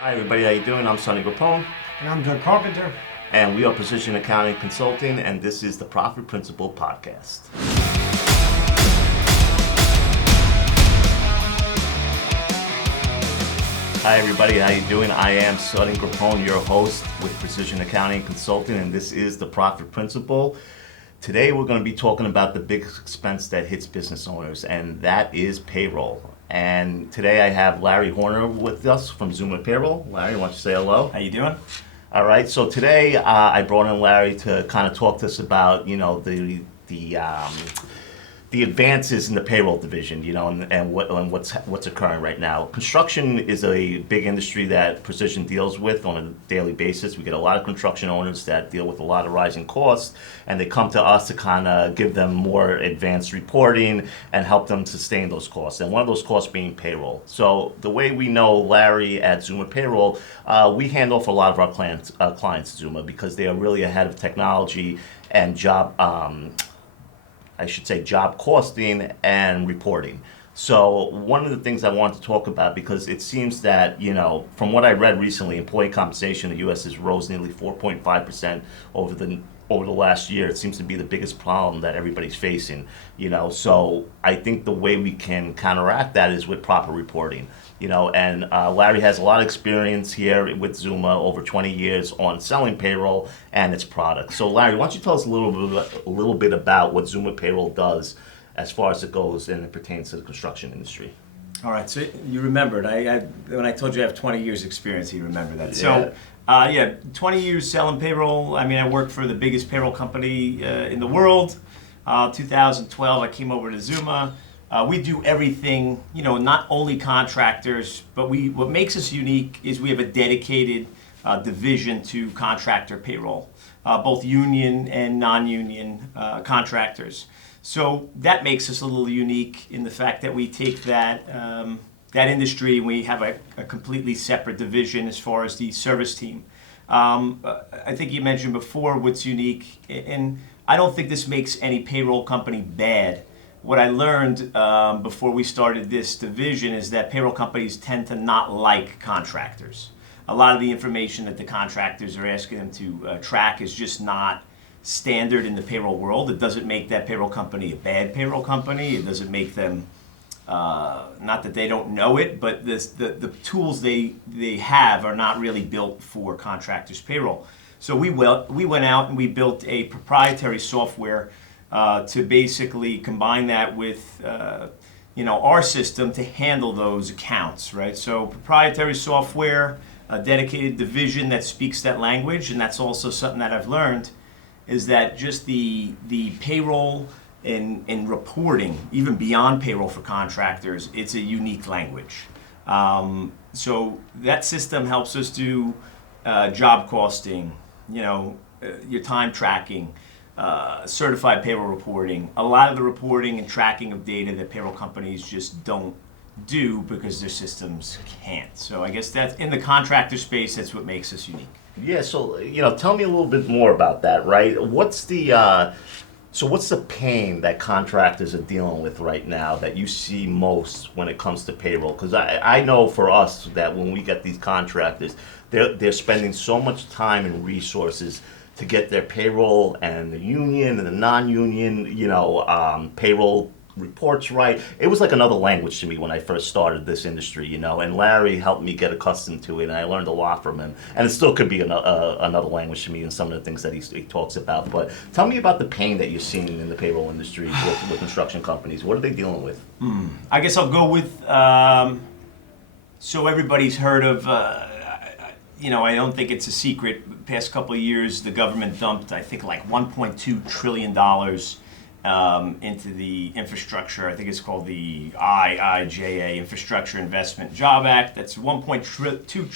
Hi everybody, how you doing? I'm Sonny Grappone, And I'm the carpenter. and we are Precision Accounting Consulting, and this is the Profit Principle Podcast. Hi everybody, how you doing? I am Sonny Grappone, your host with Precision Accounting Consulting, and this is the Profit Principle. Today we're going to be talking about the biggest expense that hits business owners, and that is payroll. And today I have Larry Horner with us from Zuma Payroll. Larry, why don't you say hello? How you doing? All right. So today I brought in Larry to kind of talk to us about the advances in the payroll division, and what's occurring right now. Construction is a big industry that Precision deals with on a daily basis. We get a lot of construction owners that deal with a lot of rising costs, and they come to us to kind of give them more advanced reporting and help them sustain those costs. And one of those costs being payroll. So the way we know Larry at Zuma Payroll, we hand off a lot of our clients to Zuma because they are really ahead of technology and job costing and reporting. So one of the things I wanted to talk about, because it seems that, from what I read recently, employee compensation in the U.S. has rose nearly 4.5% over the last year. It seems to be the biggest problem that everybody's facing, So I think the way we can counteract that is with proper reporting, and Larry has a lot of experience here with Zuma, over 20 years on selling payroll and its products. So Larry, why don't you tell us a little bit about what Zuma Payroll does as far as it goes and it pertains to the construction industry? All right, so you remembered. When I told you I have 20 years experience, you remember that. Yeah. So, 20 years selling payroll. I worked for the biggest payroll company in the world. 2012, I came over to Zuma. We do everything, not only contractors, but what makes us unique is we have a dedicated division to contractor payroll, both union and non-union contractors. So that makes us a little unique in the fact that we take that industry and we have a completely separate division as far as the service team. I think you mentioned before what's unique, and I don't think this makes any payroll company bad. What I learned before we started this division is that payroll companies tend to not like contractors. A lot of the information that the contractors are asking them to track is just not standard in the payroll world. It doesn't make that payroll company a bad payroll company. It doesn't make them, not that they don't know it, but the tools they have are not really built for contractors' payroll. So we went out and we built a proprietary software to basically combine that with our system to handle those accounts, right? So proprietary software, a dedicated division that speaks that language, and that's also something that I've learned is that just the payroll and reporting, even beyond payroll for contractors, it's a unique language. So that system helps us do job costing, your time tracking, certified payroll reporting, a lot of the reporting and tracking of data that payroll companies just don't do because their systems can't. So I guess that's in the contractor space, that's what makes us unique. Yeah, so tell me a little bit more about that, right? What's the pain that contractors are dealing with right now that you see most when it comes to payroll? Because I know for us that when we get these contractors, they're spending so much time and resources to get their payroll and the union and the non-union, payroll reports right. It was like another language to me when I first started this industry, and Larry helped me get accustomed to it, and I learned a lot from him. And it still could be another language to me in some of the things that he talks about. But tell me about the pain that you're seeing in the payroll industry with construction companies. What are they dealing with? I guess I'll go with, so everybody's heard of, I don't think it's a secret. The past couple of years, the government dumped, I think, like $1.2 trillion into the infrastructure. I think it's called the IIJA, Infrastructure Investment Job Act. That's $1.2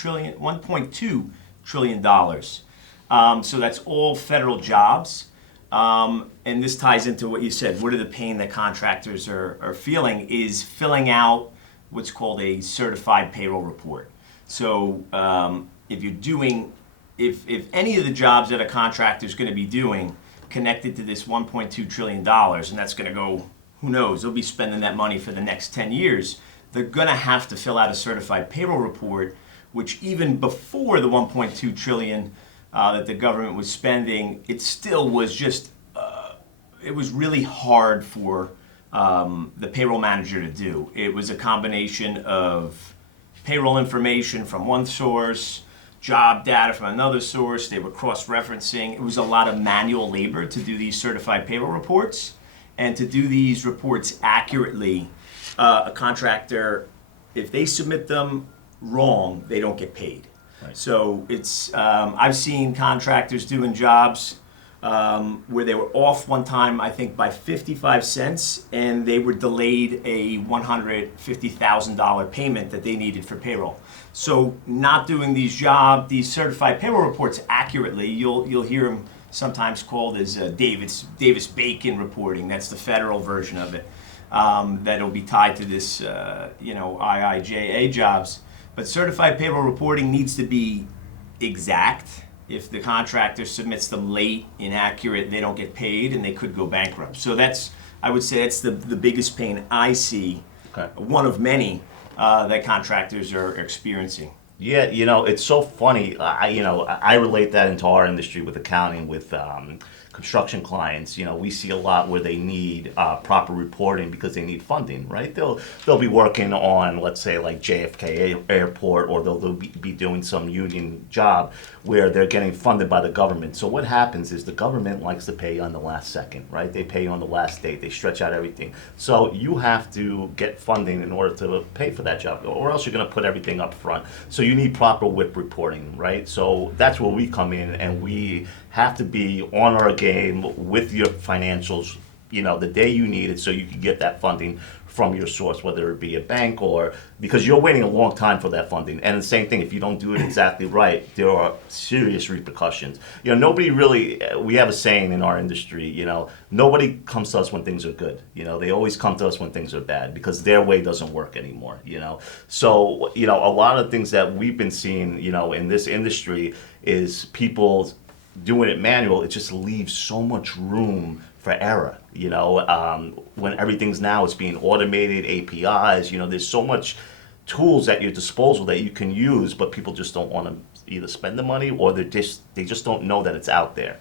trillion. So that's all federal jobs. And this ties into what you said. What are the pain that contractors are feeling is filling out what's called a certified payroll report. So if any of the jobs that a contractor is going to be doing connected to this $1.2 trillion, and that's going to go, who knows, they'll be spending that money for the next 10 years, they're going to have to fill out a certified payroll report which even before the 1.2 trillion that the government was spending, it still was just, it was really hard for the payroll manager to do. It was a combination of payroll information from one source, job data from another source. They were cross-referencing. It was a lot of manual labor to do these certified payroll reports. And to do these reports accurately, a contractor, if they submit them wrong, they don't get paid. Right. So it's, I've seen contractors doing jobs where they were off one time, I think by 55 cents, and they were delayed a $150,000 payment that they needed for payroll. So not doing these certified payroll reports accurately, you'll hear them sometimes called as Davis-Bacon reporting. That's the federal version of it. That'll be tied to this, IIJA jobs. But certified payroll reporting needs to be exact. If the contractor submits them late, inaccurate, they don't get paid and they could go bankrupt. So I would say that's the biggest pain I see, Okay. one of many that contractors are experiencing. Yeah, it's so funny. I relate that into our industry with accounting, with construction clients. We see a lot where they need proper reporting because they need funding, right? They'll be working on, let's say, like JFK Airport, or they'll be doing some union job where they're getting funded by the government. So what happens is the government likes to pay on the last second, right? They pay on the last date. They stretch out everything. So you have to get funding in order to pay for that job, or else you're going to put everything up front. So you need proper WIP reporting, right? So that's where we come in, and we have to be on our game with your financials, the day you need it, so you can get that funding from your source, whether it be a bank, or because you're waiting a long time for that funding. And the same thing, if you don't do it exactly right, there are serious repercussions. Nobody really, we have a saying in our industry, nobody comes to us when things are good. They always come to us when things are bad, because their way doesn't work anymore. So, a lot of things that we've been seeing, in this industry is people doing it manual. It just leaves so much room for error, when everything's now it's being automated, APIs, there's so much tools at your disposal that you can use, but people just don't want to either spend the money, or they just don't know that it's out there,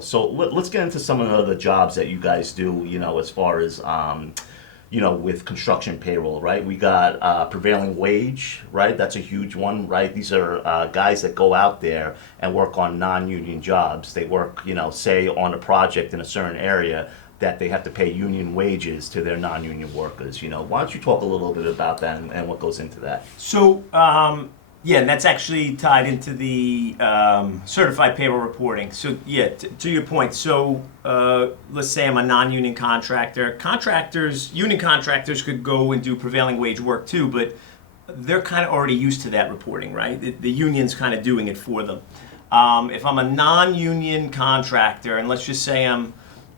So let's get into some of the jobs that you guys do, as far as, with construction payroll, right? We got prevailing wage, right? That's a huge one, right? These are guys that go out there and work on non-union jobs. They work, say on a project in a certain area that they have to pay union wages to their non-union workers. Why don't you talk a little bit about that and what goes into that? So, yeah, and that's actually tied into the certified payroll reporting. So, yeah, to your point, so let's say I'm a non-union contractor. Union contractors could go and do prevailing wage work too, but they're kind of already used to that reporting, right? The union's kind of doing it for them. If I'm a non-union contractor, and let's just say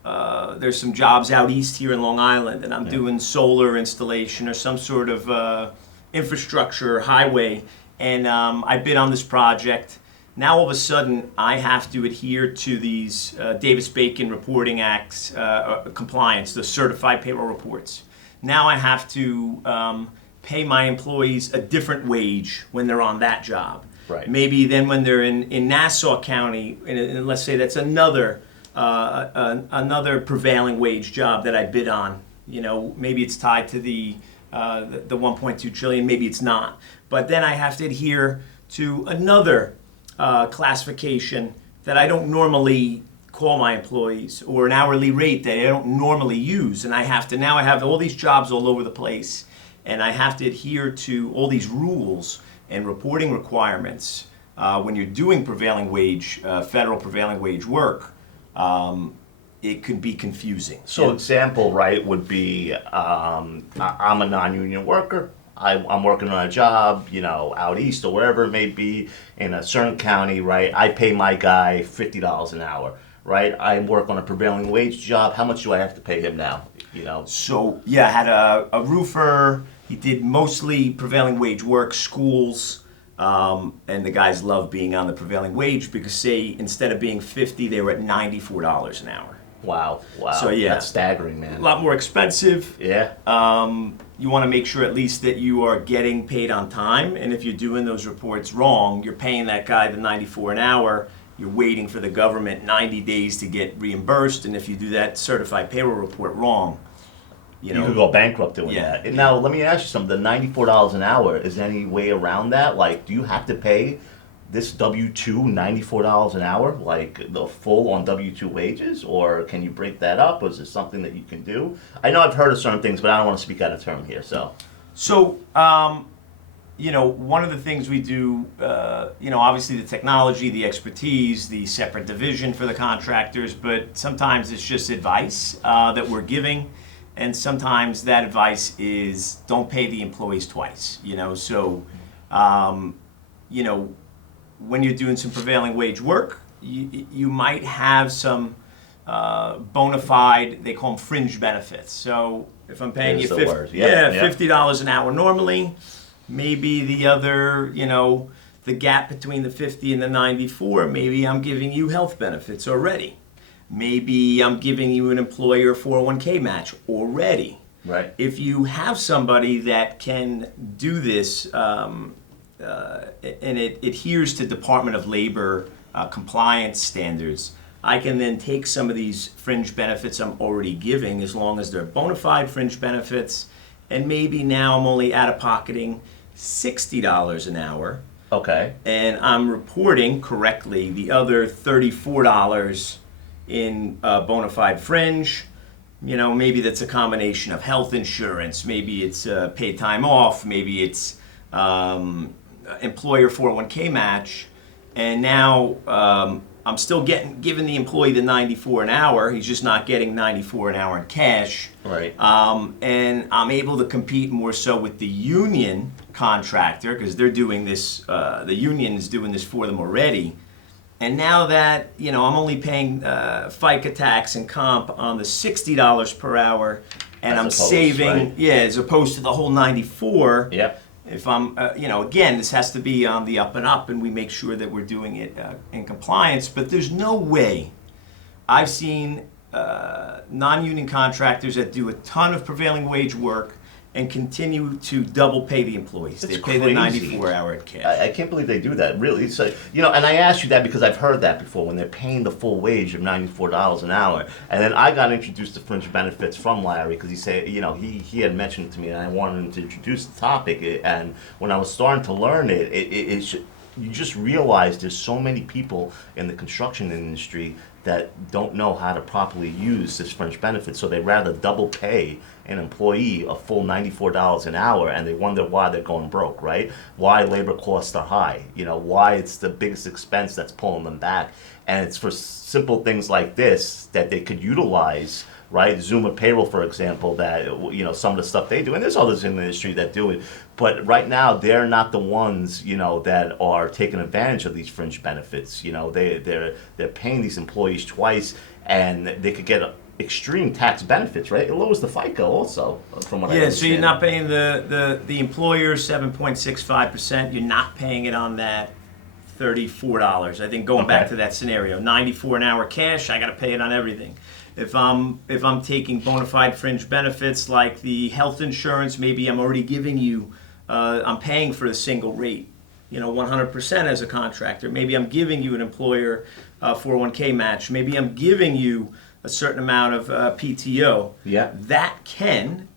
there's some jobs out east here in Long Island, and I'm doing solar installation or some sort of infrastructure, highway, and I bid on this project. Now all of a sudden I have to adhere to these Davis-Bacon Reporting Acts compliance, the certified payroll reports. Now I have to pay my employees a different wage when they're on that job. Right. Maybe then when they're in Nassau County, and let's say that's another prevailing wage job that I bid on. Maybe it's tied to the 1.2 trillion, maybe it's not. But then I have to adhere to another classification that I don't normally call my employees, or an hourly rate that I don't normally use. And I have all these jobs all over the place, and I have to adhere to all these rules and reporting requirements when you're doing prevailing wage, federal prevailing wage work. It could be confusing. So example, right, would be I'm a non-union worker. I'm working on a job, out east or wherever it may be in a certain county, right? I pay my guy $50 an hour, right? I work on a prevailing wage job. How much do I have to pay him now? So yeah, I had a roofer. He did mostly prevailing wage work, schools, and the guys love being on the prevailing wage because, say, instead of being $50, they were at $94 an hour. Wow. So, yeah. That's staggering, man. A lot more expensive. Yeah. You want to make sure at least that you are getting paid on time, and if you're doing those reports wrong, you're paying that guy the 94 an hour, you're waiting for the government 90 days to get reimbursed, and if you do that certified payroll report wrong, you could go bankrupt doing that. And now, let me ask you something. The $94 an hour, is there any way around that? Like, do you have to pay this W-2 $94 an hour, like the full on W-2 wages? Or can you break that up? Or is it something that you can do? I know I've heard of certain things, but I don't want to speak out of turn here, so. So, one of the things we do, obviously the technology, the expertise, the separate division for the contractors, but sometimes it's just advice that we're giving. And sometimes that advice is don't pay the employees twice, So, when you're doing some prevailing wage work, you might have some bona fide, they call them fringe benefits. So if I'm paying you $50 an hour normally, maybe the other, the gap between the 50 and the 94, maybe I'm giving you health benefits already. Maybe I'm giving you an employer 401k match already. Right. If you have somebody that can do this, and it adheres to Department of Labor compliance standards, I can then take some of these fringe benefits I'm already giving, as long as they're bona fide fringe benefits, and maybe now I'm only out-of-pocketing $60 an hour. Okay. And I'm reporting correctly the other $34 in bona fide fringe. Maybe that's a combination of health insurance, maybe it's paid time off, maybe it's employer 401k match, and now I'm still giving the employee the 94 an hour. He's just not getting 94 an hour in cash. Right. And I'm able to compete more so with the union contractor, because they're doing this. The union is doing this for them already. And now that I'm only paying FICA tax and comp on the $60 per hour, and I'm saving, as opposed to the whole 94. Yep. If I'm, again, this has to be on the up and up, and we make sure that we're doing it in compliance. But there's no way. I've seen non-union contractors that do a ton of prevailing wage work and continue to double pay the employees. That's they pay crazy. the 94 hour at cash. I can't believe they do that, really. So, and I asked you that because I've heard that before, when they're paying the full wage of $94 an hour. And then I got introduced to fringe benefits from Larry, because he said, he had mentioned it to me, and I wanted him to introduce the topic. And when I was starting to learn it, you just realize there's so many people in the construction industry that don't know how to properly use this fringe benefit, so they rather double pay an employee a full $94 an hour, and they wonder why they're going broke, right? Why labor costs are high, why it's the biggest expense that's pulling them back. And it's for simple things like this that they could utilize, right? Zuma Payroll, for example, that, some of the stuff they do, and there's others in the industry that do it, but right now they're not the ones, that are taking advantage of these fringe benefits. They're paying these employees twice, and they could get extreme tax benefits, right? It lowers the FICA also, from what I understand. So you're not paying the employer 7.65%. You're not paying it on that $34. I think going back to that scenario, 94 an hour cash, I got to pay it on everything. If I'm taking bona fide fringe benefits like the health insurance, maybe I'm already giving you, I'm paying for a single rate, 100% as a contractor. Maybe I'm giving you an employer 401k match. Maybe I'm giving you a certain amount of PTO. Yeah. That can,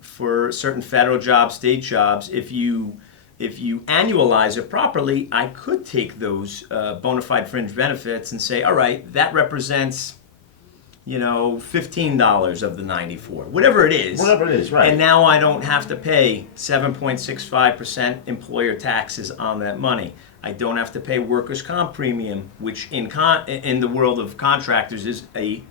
for certain federal jobs, state jobs, if you annualize it properly, I could take those bona fide fringe benefits and say, all right, that represents, $15 of the 94, whatever it is. Whatever it is, right. And now I don't have to pay 7.65% employer taxes on that money. I don't have to pay workers' comp premium, which in the world of contractors is a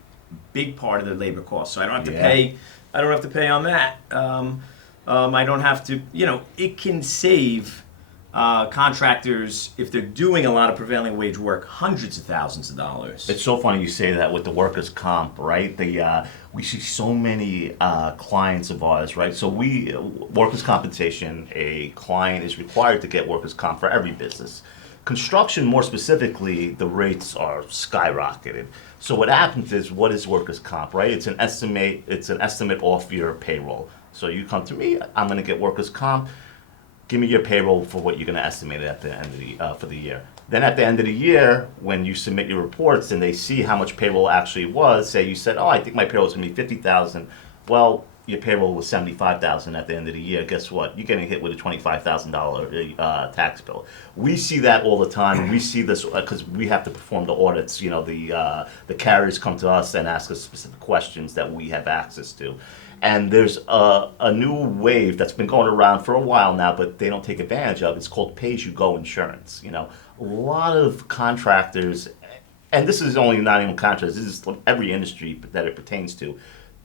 big part of the labor cost. So I don't have to pay. I don't have to pay on that. I don't have to. It can save contractors, if they're doing a lot of prevailing wage work, hundreds of thousands of dollars. It's so funny you say that with the workers' comp, right? We see so many clients of ours, right? So workers' compensation, a client is required to get workers' comp for every business, Construction, more specifically, the rates are skyrocketed. So what happens is, what is workers' comp, right? It's an estimate. It's an estimate off your payroll. So you come to me, I'm going to get workers' comp. Give me your payroll for what you're going to estimate it at the end of for the year. Then at the end of the year, when you submit your reports and they see how much payroll actually was, say you said, oh, I think my payroll is going to be 50,000. Well, your payroll was 75,000 at the end of the year. Guess what? You're getting hit with a $25,000 tax bill. We see that all the time. We see this because we have to perform the audits. You know, the carriers come to us and ask us specific questions that we have access to. And there's a new wave that's been going around for a while now, but they don't take advantage of. It's called pay-as-you-go insurance. You know, a lot of contractors, and this is only not even contractors. This is every industry that it pertains to.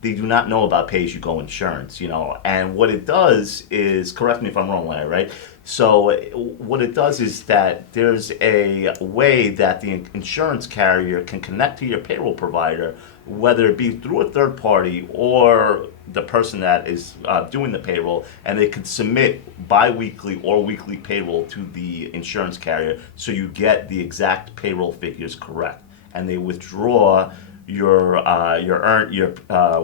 They do not know about pay-as-you-go insurance. You know, and what it does is, correct me if I'm wrong, Larry, right? So what it does is that there's a way that the insurance carrier can connect to your payroll provider, whether it be through a third party or the person that is doing the payroll, and they can submit bi-weekly or weekly payroll to the insurance carrier, so you get the exact payroll figures correct, and they withdraw your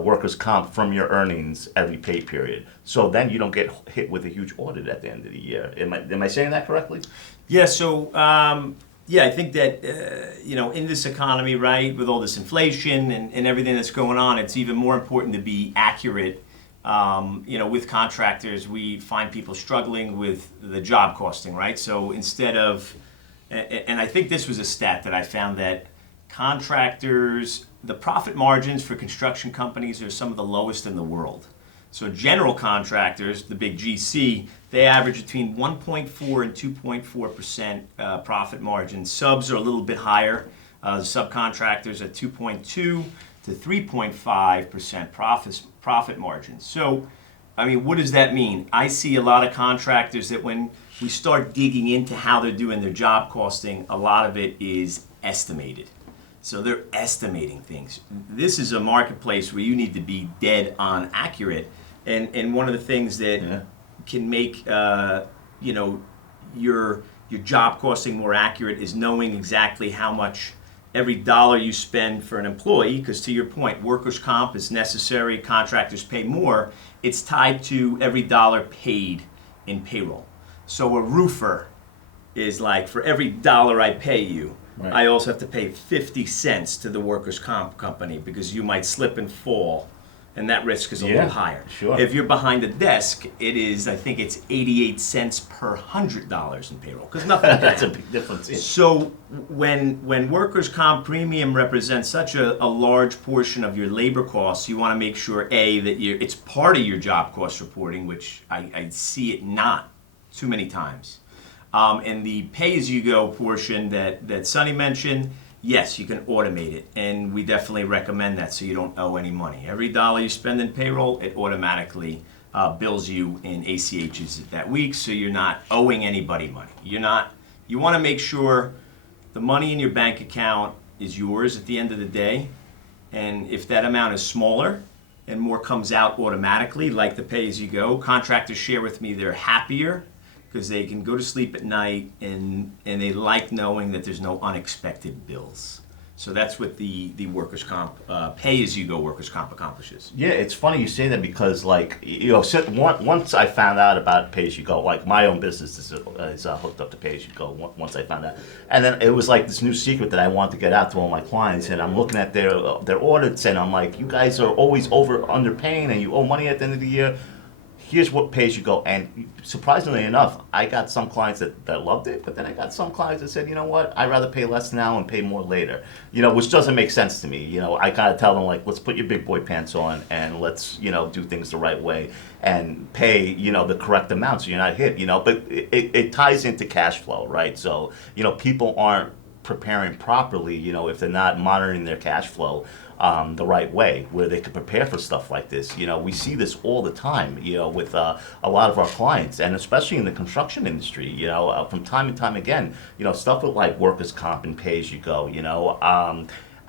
workers' comp from your earnings every pay period. So then you don't get hit with a huge audit at the end of the year. Am I saying that correctly? Yeah. So yeah, I think that you know, in this economy, right, with all this inflation and everything that's going on, it's even more important to be accurate. You know, with contractors, we find people struggling with the job costing, right? So instead of, and I think this was a stat that I found, that contractors, the profit margins for construction companies are some of the lowest in the world. So general contractors, the big GC, they average between 1.4 and 2.4% profit margins. Subs are a little bit higher. Subcontractors at 2.2 to 3.5% profit margins. So, I mean, what does that mean? I see a lot of contractors that when we start digging into how they're doing their job costing, a lot of it is estimated. So they're estimating things. This is a marketplace where you need to be dead on accurate. And one of the things that can make you know, your job costing more accurate is knowing exactly how much every dollar you spend for an employee, because to your point, workers' comp is necessary, contractors pay more. It's tied to every dollar paid in payroll. So a roofer is like, for every dollar I pay you, right, I also have to pay 50 cents to the workers' comp company, because you might slip and fall, and that risk is a little higher. Sure. If you're behind a desk, it is, I think it's 88 cents per $100 in payroll, because nothing That's a big difference. Yeah. So when workers' comp premium represents such a large portion of your labor costs, you want to make sure, A, that it's part of your job cost reporting, which I see it not too many times. And the pay-as-you-go portion that Sonny mentioned, yes, you can automate it, and we definitely recommend that, so you don't owe any money. Every dollar you spend in payroll, it automatically bills you in ACHs that week, so you're not owing anybody money. You want to make sure the money in your bank account is yours at the end of the day, and if that amount is smaller and more comes out automatically, like the pay-as-you-go, contractors share with me they're happier, because they can go to sleep at night and they like knowing that there's no unexpected bills. So that's what the workers' comp, pay-as-you-go workers' comp accomplishes. Yeah, it's funny you say that, because, like, you know, once I found out about pay-as-you-go, like my own business is hooked up to pay-as-you-go once I found out. And then it was like this new secret that I wanted to get out to all my clients, and I'm looking at their audits, and I'm like, you guys are always underpaying, and you owe money at the end of the year. Here's what pay-as-you-go, and surprisingly enough, I got some clients that loved it, but then I got some clients that said, you know what, I'd rather pay less now and pay more later, you know, which doesn't make sense to me. You know, I kind of tell them, like, let's put your big boy pants on and let's, you know, do things the right way and pay, you know, the correct amount so you're not hit, you know, but it ties into cash flow, right? So, you know, people aren't preparing properly, you know, if they're not monitoring their cash flow the right way, where they could prepare for stuff like this. You know, we see this all the time, you know, with a lot of our clients, and especially in the construction industry, you know, from time and time again, you know, stuff with like workers' comp and pay-as-you-go, you know.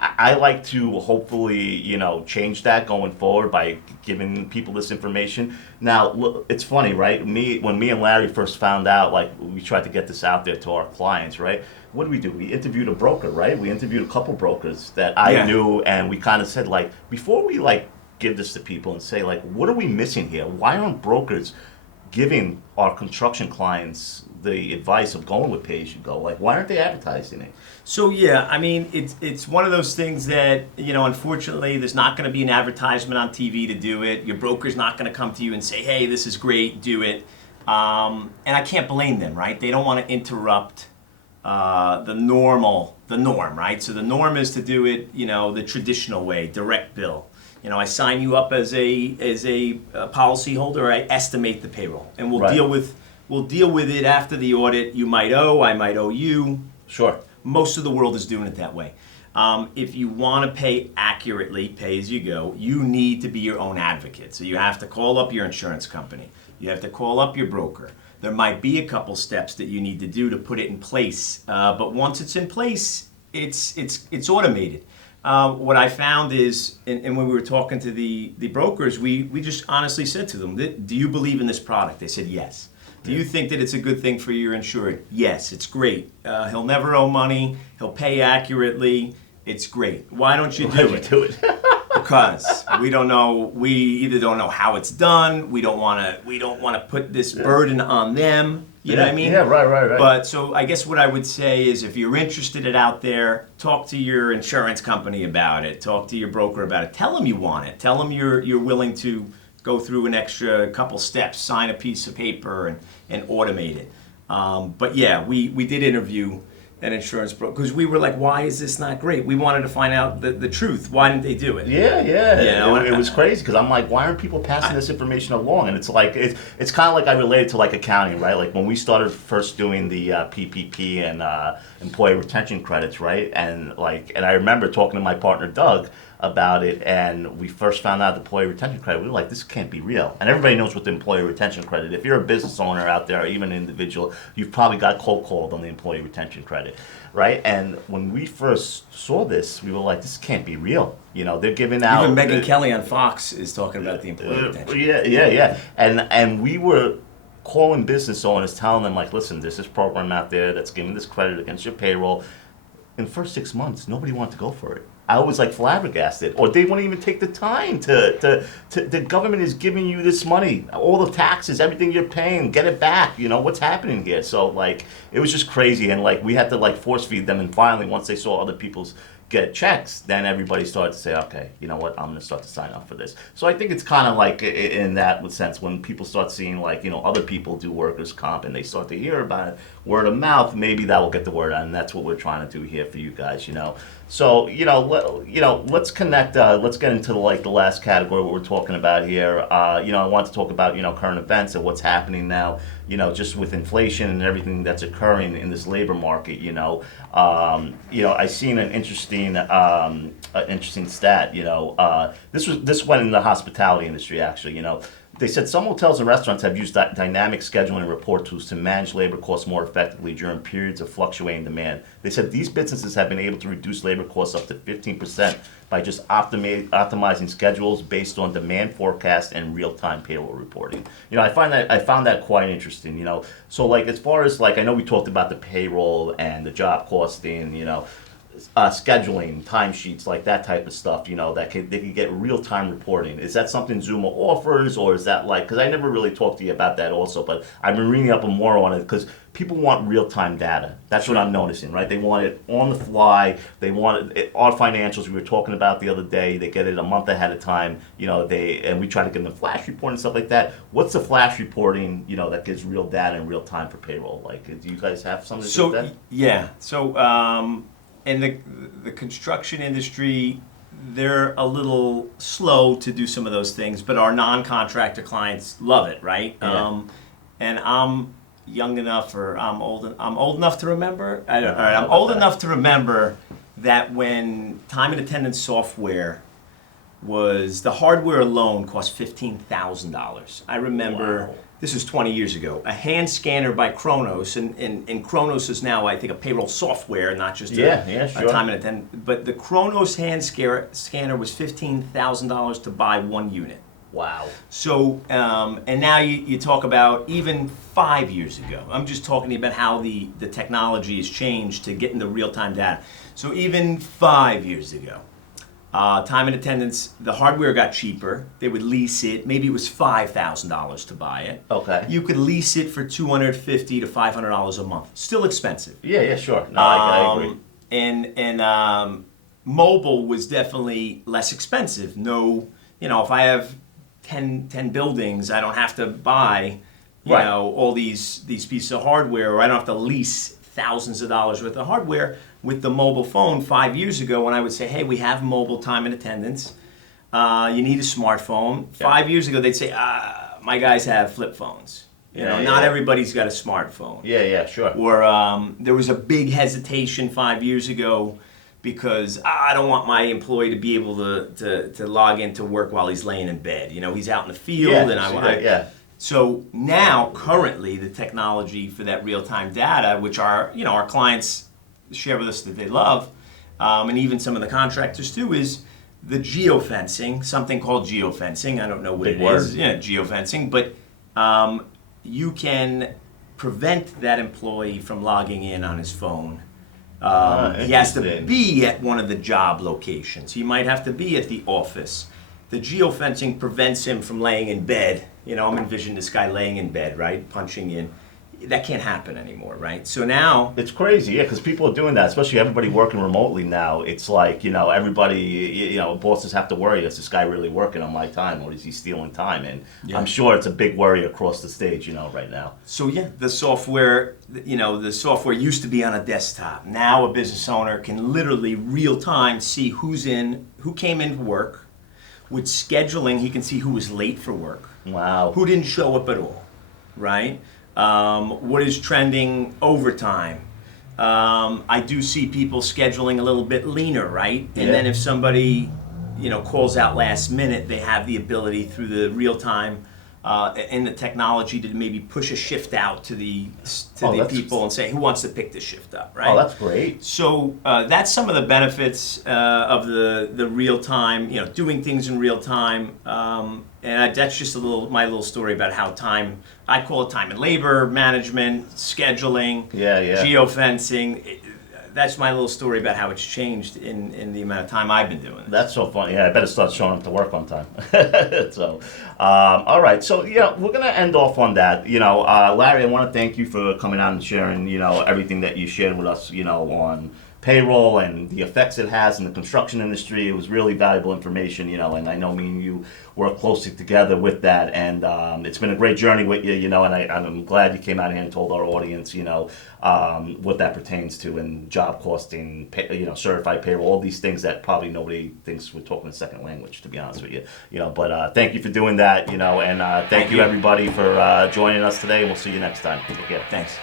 I like to hopefully, change that going forward by giving people this information. Now, look, it's funny, right? When me and Larry first found out, like, we tried to get this out there to our clients, right? What do? We interviewed a broker, right? We interviewed a couple brokers that I knew, and we kind of said, like, before we, like, give this to people and say, like, what are we missing here? Why aren't brokers giving our construction clients the advice of going with pay-as-you-go? Like, why aren't they advertising it? So yeah, I mean, it's one of those things that, unfortunately, there's not going to be an advertisement on TV to do it. Your broker's not going to come to you and say, hey, this is great, do it. And I can't blame them, right? They don't want to interrupt the norm, right? So the norm is to do it, the traditional way, direct bill. I sign you up as a policy holder. I estimate the payroll, and we'll deal with it after the audit. You might owe, I might owe you. Sure. Most of the world is doing it that way. If you want to pay accurately, pay as you go, you need to be your own advocate. So you have to call up your insurance company. You have to call up your broker. There might be a couple steps that you need to do to put it in place. But once it's in place, it's automated. What I found is, and when we were talking to the brokers, we just honestly said to them, do you believe in this product? They said yes. Do you think that it's a good thing for your insured? Yes, it's great. He'll never owe money. He'll pay accurately. It's great. Why don't you do it? Because we don't know. We either don't know how it's done. We don't want to put this burden on them. You know what I mean? Yeah, right. But so I guess what I would say is, if you're interested in it out there, talk to your insurance company about it. Talk to your broker about it. Tell them you want it. Tell them you're willing to go through an extra couple steps, sign a piece of paper, and automate it. But yeah, we did interview an insurance broker because we were like, why is this not great? We wanted to find out the truth. Why didn't they do it? Yeah. It was crazy because I'm like, why aren't people passing this information along? And it's like, it's kind of like I related to like accounting, right? Like when we started first doing the PPP and employee retention credits, right? And I remember talking to my partner Doug about it, and we first found out the employee retention credit. We were like, this can't be real. And everybody knows what the employee retention credit. If you're a business owner out there, or even an individual, you've probably got cold called on the employee retention credit, right? And when we first saw this, we were like, this can't be real. They're giving out. Even Megyn Kelly on Fox is talking about the employee retention. Yeah. And we were calling business owners, telling them like, listen, there's this program out there that's giving this credit against your payroll. In the first 6 months, nobody wanted to go for it. I was like flabbergasted, or they won't even take the time to the government is giving you this money, all the taxes, everything you're paying, get it back. What's happening here? So like, it was just crazy, and like we had to like force feed them, and finally once they saw other people's get checks, then everybody started to say, okay, you know what, I'm gonna start to sign up for this. So I think it's kind of like in that sense, when people start seeing like, other people do workers' comp and they start to hear about it, word of mouth, maybe that will get the word out, and that's what we're trying to do here for you guys, So, let's connect, let's get into the last category, what we're talking about here. I want to talk about, current events and what's happening now, just with inflation and everything that's occurring in this labor market, I seen an interesting stat, this went in the hospitality industry actually, They said some hotels and restaurants have used dynamic scheduling and report tools to manage labor costs more effectively during periods of fluctuating demand. They said these businesses have been able to reduce labor costs up to 15% by just optimizing schedules based on demand forecast and real-time payroll reporting. I found that quite interesting. So like as far as I know we talked about the payroll and the job costing. Scheduling, timesheets, like that type of stuff, they can get real-time reporting. Is that something Zuma offers, or is that because I never really talked to you about that also, but I've been reading up more on it because people want real-time data. That's what I'm noticing, right? They want it on the fly. They want it, our financials we were talking about the other day, they get it a month ahead of time, and we try to give them flash report and stuff like that. What's the flash reporting, that gives real data in real time for payroll? Do you guys have something to do with that? Yeah. So, in the construction industry, they're a little slow to do some of those things, but our non-contractor clients love it, right? Yeah. And I'm young enough, or I'm old enough to remember. I'm old enough to remember that when time and attendance software was, the hardware alone cost $15,000. I remember. Wow. this is 20 years ago, a hand scanner by Kronos, and Kronos is now, I think, a payroll software, not just a sure. time and attendance. But the Kronos hand scanner was $15,000 to buy one unit. Wow. So, and now you talk about even 5 years ago. I'm just talking about how the technology has changed to get into real-time data. So even 5 years ago, time and attendance, the hardware got cheaper. They would lease it. Maybe it was $5,000 to buy it. Okay. You could lease it for $250 to $500 a month. Still expensive. Yeah, sure. No, I agree. And mobile was definitely less expensive. No, if I have 10 buildings, I don't have to buy, Right. all these pieces of hardware, or I don't have to lease thousands of dollars worth of hardware. With the mobile phone 5 years ago, when I would say, hey, we have mobile time and attendance, you need a smartphone. Yeah. 5 years ago, they'd say, my guys have flip phones. Not everybody's got a smartphone. Yeah, sure. Or there was a big hesitation 5 years ago because I don't want my employee to be able to log into work while he's laying in bed. He's out in the field, Yeah. So now, currently, the technology for that real-time data, which our clients share with us that they love, and even some of the contractors too, is the geofencing, something called geofencing. I don't know what Big it word. is. Yeah, geofencing. But you can prevent that employee from logging in on his phone. He has to Interesting. be at one of the job locations. He might have to be at the office. The geofencing prevents him from laying in bed. I'm envisioning this guy laying in bed, right, punching in. That can't happen anymore, right? So now, It's crazy, yeah, because people are doing that, especially everybody working remotely now. It's like, everybody, bosses have to worry, is this guy really working on my time, or is he stealing time? And Yeah. I'm sure it's a big worry across the stage, right now. so yeah, the software used to be on a desktop. Now a business owner can literally real time see who came in for work. With scheduling, he can see who was late for work, Wow. who didn't show up at all, right? What is trending overtime? I do see people scheduling a little bit leaner, right? And Yeah. then if somebody, calls out last minute, they have the ability through the real time and the technology to maybe push a shift out to the that's- people and say, who wants to pick this shift up, right? Oh, that's great. So that's some of the benefits of the real time, doing things in real time, and that's just my little story about how time. I call it time and labor management, scheduling, Yeah. geofencing. That's my little story about how it's changed in the amount of time I've been doing it. That's so funny. Yeah, I better start showing up to work on time. So, all right. So, we're going to end off on that. Larry, I want to thank you for coming out and sharing, everything that you shared with us, on payroll and the effects it has in the construction industry. It was really valuable information, and I know me and you work closely together with that. And it's been a great journey with you, and I'm glad you came out here and told our audience, what that pertains to, and job costing, certified payroll, all these things that probably nobody thinks we're talking a second language, to be honest with you. But thank you for doing that, and thank you everybody for joining us today. We'll see you next time. Take care. Thanks.